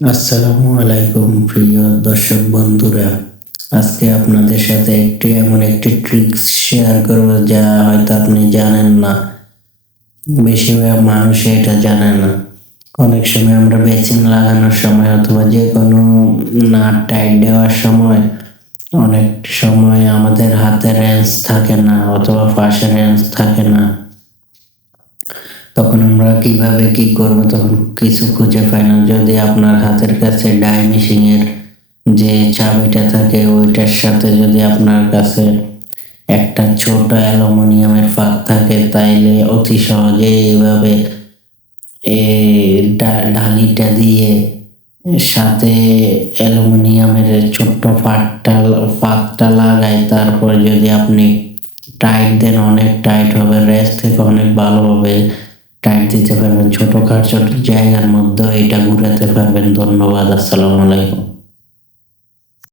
আসসালামু আলাইকুম প্রিয় দর্শক বন্ধুরা। আজকে আপনাদের সাথে এমন একটি ট্রিক্স শেয়ার করব যা হয়তো আপনি জানেন না। বেশিরভাগ মানুষ এটা জানে না। অনেক সময় আমরা বেসিন লাগানোর সময় অথবা যে কোনো নাট টাইট দেওয়ার সময় অনেক সময় আমাদের হাতে রেঞ্চ থাকে না অথবা পাশে রেঞ্চ থাকে না। তখন আমরা কিভাবে কি করব, তখন কিছু খুঁজে পাই না। যদি আপনার হাতের কাছে ডাই মেশিং এর যে চাবিটা থাকে ওইটার সাথে যদি আপনার কাছে একটা ছোট অ্যালুমিনিয়ামের ফাঁক থাকে, তাইলে অতি সহজে এইভাবে ঢালিটা দিয়ে সাথে অ্যালুমিনিয়ামের ছোট্ট ফাঁকটা লাগায়, তারপর যদি আপনি টাইট দেন অনেক টাইট হবে, রেস থেকে অনেক ভালোভাবে টাইট দিতে পারবেন। ছোট জায়গার মধ্যে এটা ঘুরাতে পারবেন। ধন্যবাদ। আসসালামু আলাইকুম।